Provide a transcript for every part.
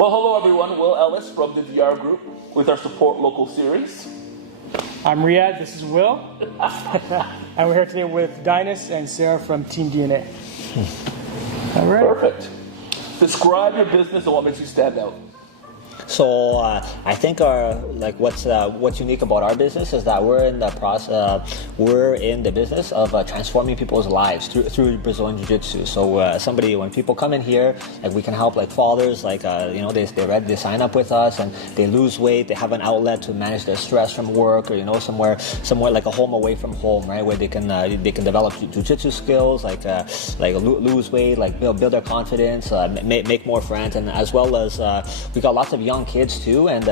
Well, hello everyone. Will Ellis from the DR Group with our Support Local series. I'm Riyadh, this is Will. And we're here today with DAINIS and Sarah from Team DNA. All right. Perfect. Describe your business and what makes you stand out. So I think what's unique about our business is that we're in the business of transforming people's lives through Brazilian Jiu Jitsu. So when people come in here, like we can help like fathers, like they sign up with us and they lose weight, they have an outlet to manage their stress from work, or somewhere like a home away from home, right, where they can develop jiu jitsu skills, like lose weight, like build their confidence, make more friends, and as well as we got lots of young kids too, and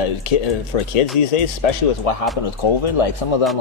for kids these days, especially with what happened with COVID, like some of them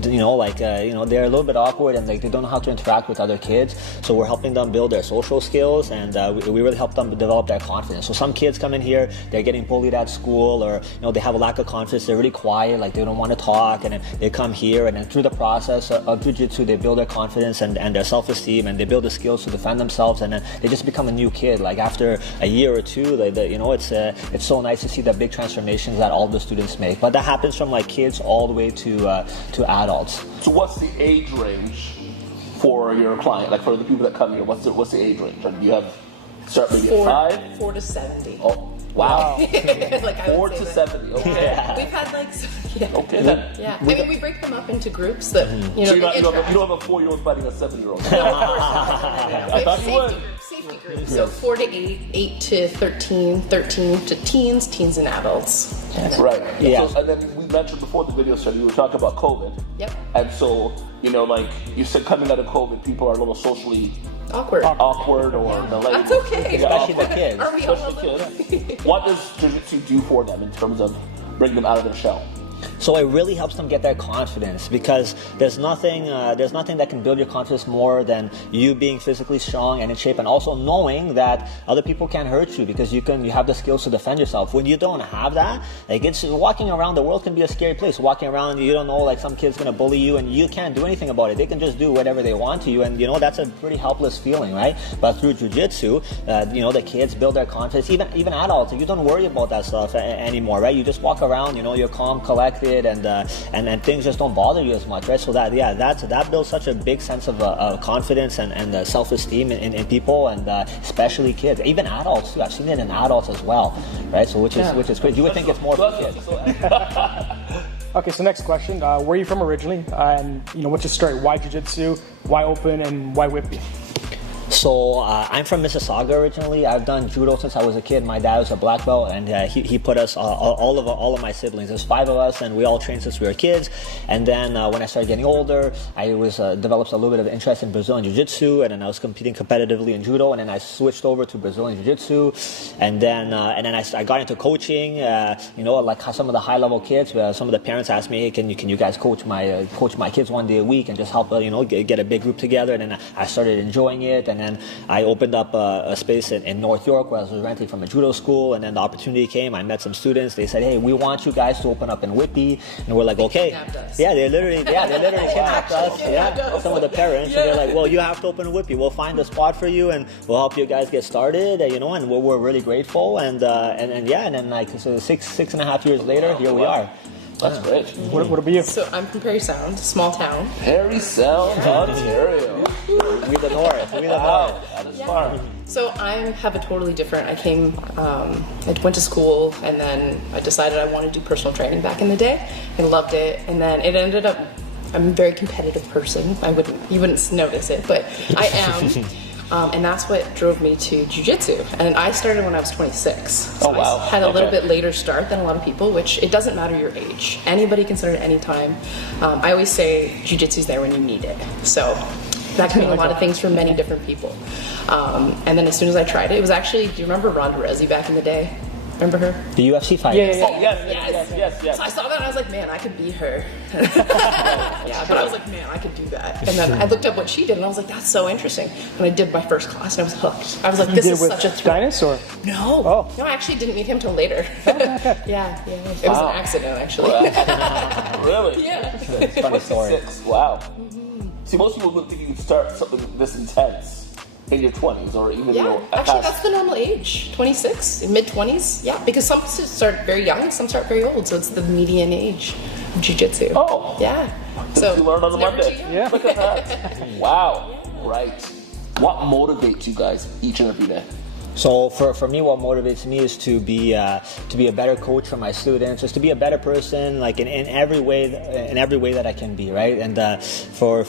they're a little bit awkward and like they don't know how to interact with other kids. So we're helping them build their social skills, and we really help them develop their confidence. So some kids come in here, they're getting bullied at school, or they have a lack of confidence, they're really quiet, like they don't want to talk, and then they come here, and then through the process of jiu-jitsu they build their confidence and their self-esteem, and they build the skills to defend themselves, and then they just become a new kid. Like after a year or two, it's so nice to see the big transformations that all the students make. But that happens from like kids all the way to adults. So what's the age range for your client? Like for the people that come here, what's the age range? Like, do you have start maybe at 5? 4 to 70. Oh, wow. Like 4 to 70. Okay. Yeah. We've had Okay. Yeah. I mean, we break them up into groups that So you don't have a 4-year-old fighting a 7-year-old. No, of course not. I thought you would. Safety groups. So 4 to 8, 8 to 13, 13 to teens and adults. Right. Yeah. So, and then we mentioned before the video started, you were talking about COVID. Yep. And so, like you said, coming out of COVID, people are a little socially awkward or That's okay. Especially the kids. Are we all Especially kids. What does jiu-jitsu do for them in terms of bringing them out of their shell? So it really helps them get their confidence, because there's nothing that can build your confidence more than you being physically strong and in shape, and also knowing that other people can't hurt you because you have the skills to defend yourself. When you don't have that, like it's walking around, the world can be a scary place. Walking around, you don't know, like some kid's gonna bully you and you can't do anything about it. They can just do whatever they want to you, and that's a pretty helpless feeling, right? But through jiu-jitsu, the kids build their confidence. Even adults, you don't worry about that stuff anymore, right? You just walk around, you're calm, collected, and things just don't bother you as much, right? So that builds such a big sense of confidence and self-esteem in people, and especially kids, even adults too. I've seen it in adults as well, right? So which is great. You would think it's more for kids. Okay, so next question. Where are you from originally? And what's your story? Why jiu-jitsu? Why open? And why WHITBY? So I'm from Mississauga originally. I've done judo since I was a kid. My dad was a black belt, and he put us all of my siblings. There's 5 of us, and we all trained since we were kids. And then when I started getting older, I developed a little bit of interest in Brazilian Jiu Jitsu, and then I was competing competitively in judo, and then I switched over to Brazilian Jiu Jitsu, and then I got into coaching. Like some of the high level kids. Some of the parents asked me, hey, can you guys coach my kids one day a week and just help get a big group together? And then I started enjoying it. And then I opened up a space in North York where I was renting from a judo school, and then the opportunity came. I met some students. They said, hey, we want you guys to open up in WHITBY, and we're like, okay. They literally kidnapped us. Some of the parents, and they're like, well, you have to open in WHITBY. We'll find a spot for you, and we'll help you guys get started, and we're really grateful. And then like so 6.5 years later, here we are. That's great. What about you? So I'm from Parry Sound, small town. Parry Sound, Ontario. We the north. That is far. So I have a totally different. I went to school, and then I decided I wanted to do personal training back in the day. I loved it, and then it ended up. I'm a very competitive person. You wouldn't notice it, but I am. And that's what drove me to jiu-jitsu. And I started when I was 26. So wow. I had a little bit later start than a lot of people, which it doesn't matter your age. Anybody can start at any time. I always say jiu-jitsu's there when you need it. So that can mean a lot of things for many different people. And then as soon as I tried it, it was actually, do you remember Ronda Rousey back in the day? Remember her? The UFC fighter. Yeah. Oh, yes. So I saw that and I was like, man, I could be her. But I was like, man, I could do that. And then I looked up what she did, and I was like, that's so interesting. And I did my first class, and I was hooked. I was like, this is such a thrill. DAINIS or? No, I actually didn't meet him till later. Yeah. It was an accident, actually. Really? Yeah. Funny story. Wow. See, most people would think you could start something this intense in your 20s, or even Yeah, actually, past? that's the normal age, 26, mid-20s. Yeah, because some start very young, some start very old, so it's the median age of jiu-jitsu. Oh. Yeah. So you learned on it's a never Monday. too young. Yeah. Look at that. Wow. Right. What motivates you guys each and every day? So for me, what motivates me is to be a better coach for my students, just to be a better person, like in every way that I can be, right? And for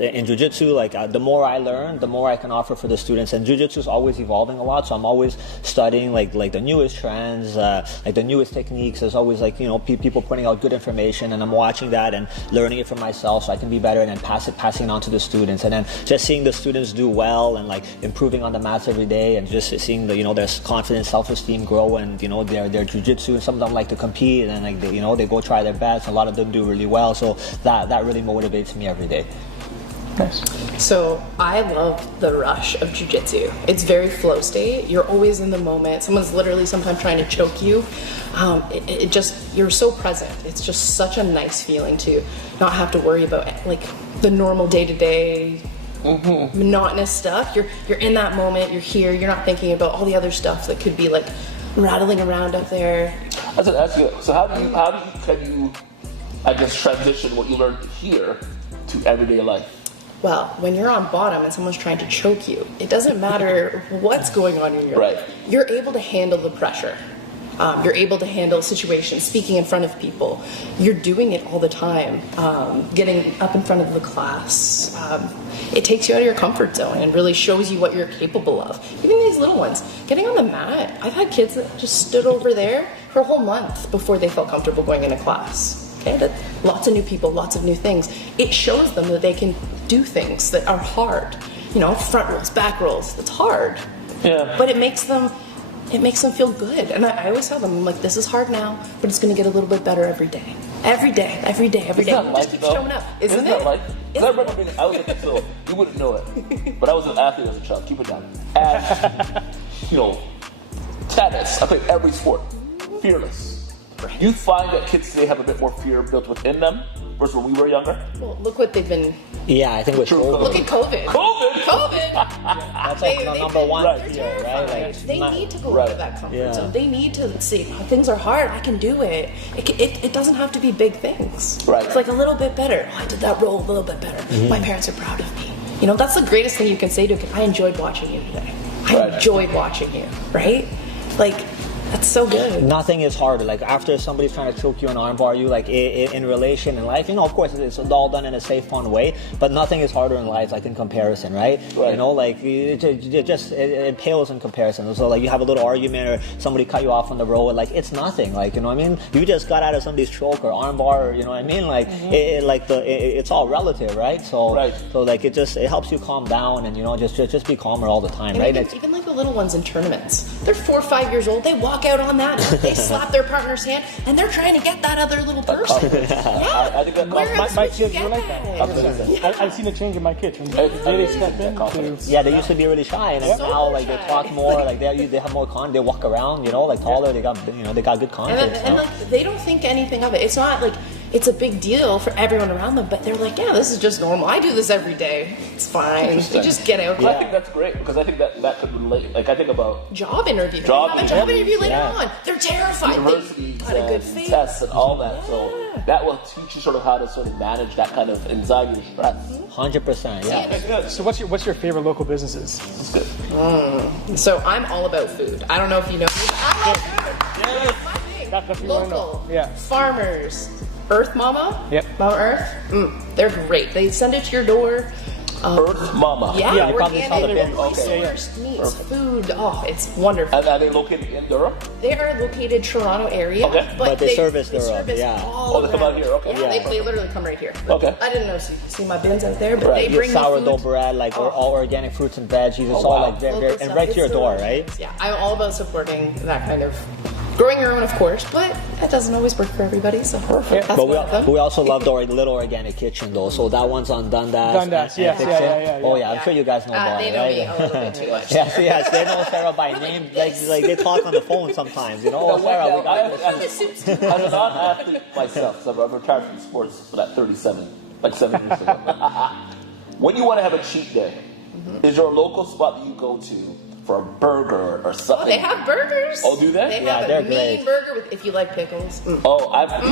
in jiu-jitsu, like the more I learn, the more I can offer for the students. And jiu-jitsu is always evolving a lot, so I'm always studying like the newest trends, like the newest techniques. There's always people putting out good information, and I'm watching that and learning it for myself, so I can be better, and then passing it on to the students. And then just seeing the students do well and like improving on the mats every day, and just seeing their confidence, self-esteem grow, and their jiu-jitsu, and some of them like to compete, and like they go try their best. A lot of them do really well, so that really motivates me every day. Nice. So I love the rush of jiu-jitsu. It's very flow state. You're always in the moment. Someone's literally sometimes trying to choke you. You're so present. It's just such a nice feeling to not have to worry about like the normal day-to-day monotonous stuff. You're in that moment. You're here. You're not thinking about all the other stuff that could be like rattling around up there. I was going to ask you, so can you, I guess, transition what you learned here to everyday life? Well, when you're on bottom and someone's trying to choke you, it doesn't matter what's going on in your Right. life. You're able to handle the pressure. You're able to handle situations, speaking in front of people. You're doing it all the time. Getting up in front of the class. It takes you out of your comfort zone and really shows you what you're capable of. Even these little ones, getting on the mat. I've had kids that just stood over there for a whole month before they felt comfortable going into class. Okay, lots of new people, lots of new things. It shows them that they can do things that are hard. Front rolls, back rolls. It's hard. Yeah. But it makes them feel good. And I always tell them, I'm like, this is hard now, but it's going to get a little bit better every day. Every day, every day, every day. Isn't that Just keep life, though? showing up. Isn't it? That life? 'Cause I remember I was so you wouldn't know it, but I was an athlete as a child. Keep it down. And tennis. I played every sport. Fearless. You find that kids today have a bit more fear built within them versus when we were younger. Well, look what they've been. Yeah, I think with True. COVID, Look at COVID. COVID. that's like number one Right. fear, right? Terrified. Like, They need to go Right. out of that comfort Yeah. zone. They need to see things are hard. I can do it. It doesn't have to be big things. Right. It's like a little bit better. Oh, I did that roll a little bit better. My parents are proud of me. That's the greatest thing you can say to a kid. I enjoyed watching you today. I Right. enjoyed watching you. Right? Like, that's so good. nothing is harder. Like after somebody's trying to choke you and armbar you, like in relation in life, of course it's all done in a safe, fun way. But nothing is harder in life, like in comparison, right? Right. Like it pales in comparison. So like you have a little argument or somebody cut you off on the road, like it's nothing. Like what I mean, you just got out of somebody's choke or armbar, or what I mean. Like it's all relative, right? So Right. so like it helps you calm down and just be calmer all the time, And right? even like the little ones in tournaments, they're 4 or 5 years old. They walk out on that, they slap their partner's hand, and they're trying to get that other little person. Yeah. I think that Where else my would you kids get were like that. I've seen a change in my kids. When they step in to Yeah, they used to be really shy, and So now like they shy. talk more. Like they have more con. They walk around, like taller. They got they got good And, confidence. and now. like they don't think anything of it. It's not like it's a big deal for everyone around them, but they're like, yeah, this is just normal. I do this every day. It's fine. You Interesting. just get out. I think that's great because I think that could relate. Like I think about Job interview. Job They have a job interview later yeah. on. They're terrified. universities They got a good and face. tests and all that. So that will teach you sort of how to sort of manage that kind of anxiety and stress. 100%. Yeah. That's good. So what's your favorite local businesses? That's good. So I'm all about food. I don't know if you know me, but I love food. That's my thing. That's what you wanna know. Local. Yeah. Farmers. Earth Mama. Yep. Mount Earth. They're great. They send it to your door. Earth Mama. Yeah, Yeah, I probably saw the organic, pin. locally Okay. sourced meats, food. Oh, it's wonderful. And are they located in Durham? They are located Toronto area, Okay. But they service they Durham, service yeah. all Oh, they come around. out here, okay. Yeah, Yeah. They literally come right here. Okay. I didn't know. So you can see my bins out there, but Right. they bring me Sourdough food. bread, like or all organic fruits and veggies. It's all wow. like very, Local and stuff. right to your It's door, delicious. right? Yeah, I'm all about supporting that kind of growing your own, of course, but that doesn't always work for everybody. So perfect. That's But one of them. we also love the little organic kitchen though. So that one's on Dundas. Dundas, and yes, Dixon. yeah. Oh yeah, I'm sure you guys know about They it, know right? me a little bit too much. Yes, they know Sarah by name. Like they talk on the phone sometimes. Oh, Sarah, we got this. As a non-athlete myself, so I've retired from sports at 37, like 7 years ago. When you want to have a cheat day, Is there a local spot that you go to for a burger or something? Oh, they have burgers. Oh, do they? They Yeah, have they're a mean great. burger with, if you like pickles. Oh, actually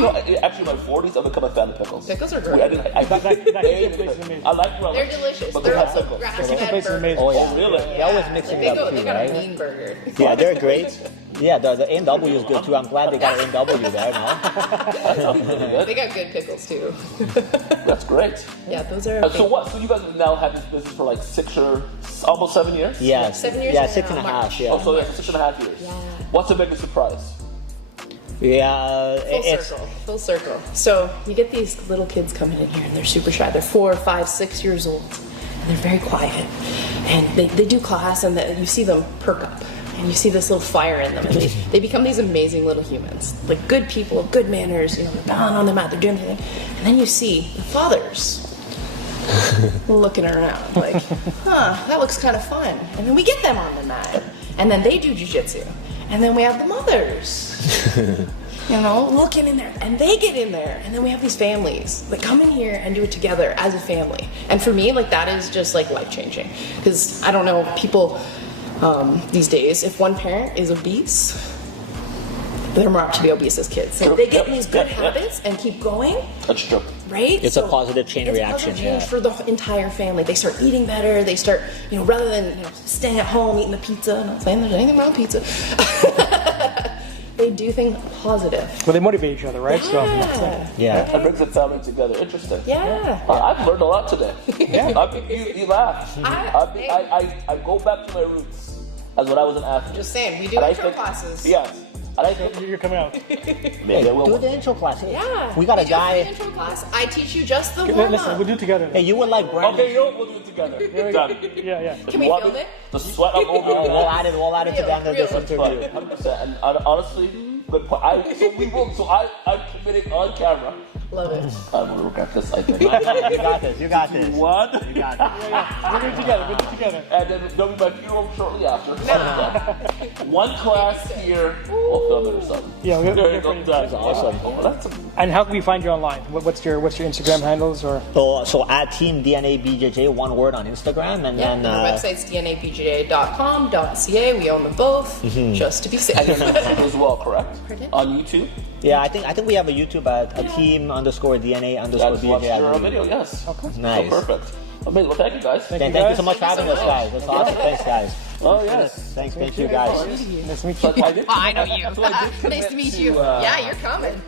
in my 40s, I've become a fan of pickles. Pickles are Wait, great. I didn't. I, That place is amazing. I like relish. They're delicious. But They're they have also pickles. grass-fed place is burgers. amazing. Oh yeah. Oh, really? They always mix Like, it up they too, got right? a mean burger. Yeah, they're great. Yeah, the A&W is good too. I'm glad they got A&W there now. They got good pickles too. That's great. Yeah, those are. So what? So you guys have now had this business for like almost 7 years? Yeah, 7 years yeah, now, 6.5. March. Yeah, Oh, so yeah, 6.5 years. Yeah. What's the biggest surprise? yeah. Full circle. So you get these little kids coming in here and they're super shy. They're 4, 5, 6 years old and they're very quiet. And they do class and you see them perk up and you see this little fire in them and they become these amazing little humans. Like good people, good manners, they're bowing on the mat, they're doing everything. And then you see the fathers looking around like, that looks kind of fun. And then we get them on the mat and then they do jiu-jitsu. And then we have the mothers, looking in there, and they get in there, and then we have these families that come in here and do it together as a family. And for me, like that is just like life changing, because I don't know people these days. If one parent is obese, they're more apt to be obese as kids. So if they get in these good habits and keep going, That's true. right? It's a positive chain reaction, It's a positive change yeah. for the entire family. They start eating better. They start, rather than staying at home eating the pizza. I'm not saying there's anything wrong with pizza. They do things positive. Well, they motivate each other, right? Yeah. Yeah. That brings the family together. Interesting. Yeah. I've learned a lot today. You laugh. I- I go back to my roots as when I was an athlete. Just saying, we do And I intro think- classes. Yes. And I think You're coming out. maybe I will. Do the intro class. Yeah. We got a do a guy. free intro class. I teach you just the Listen, warm-up. we'll do it together. Hey, you would like Brandon. Okay, we'll do it together. Done. Yeah. Can we Want film me- it? The sweat up over Oh, your we'll neck. add it to the end of this Really? interview. 100%. And honestly, good point. So we will. So I'm committing on camera. Love it. I will regret this. I think. You got this. You got this. One. You got this. We'll do it together. We'll do it together. And then there'll be my funeral shortly after. One class here. We'll film it or something. Yeah, we'll There you get go. ready. Done. That's awesome. Oh, that's a, And how can we find you online? What's your Instagram handles or? So at Team DNA BJJ, one word on Instagram, and Yeah, then our website's dnabjj.com.ca. We own them both, just to be safe. and YouTube as well, correct? Pardon? On YouTube. yeah, I think we have a YouTube at a team_DNA_BJJ. That's watch I your believe. video. Yes. Okay. Nice. So perfect. Amazing. Well, thank you guys. Thank you so much for having us, guys. That's awesome. Thanks, guys. Oh yes. Thanks, thank you, guys. Nice to meet you. But I did. I know you. So I did Nice to meet commit you. to, Yeah, you're coming.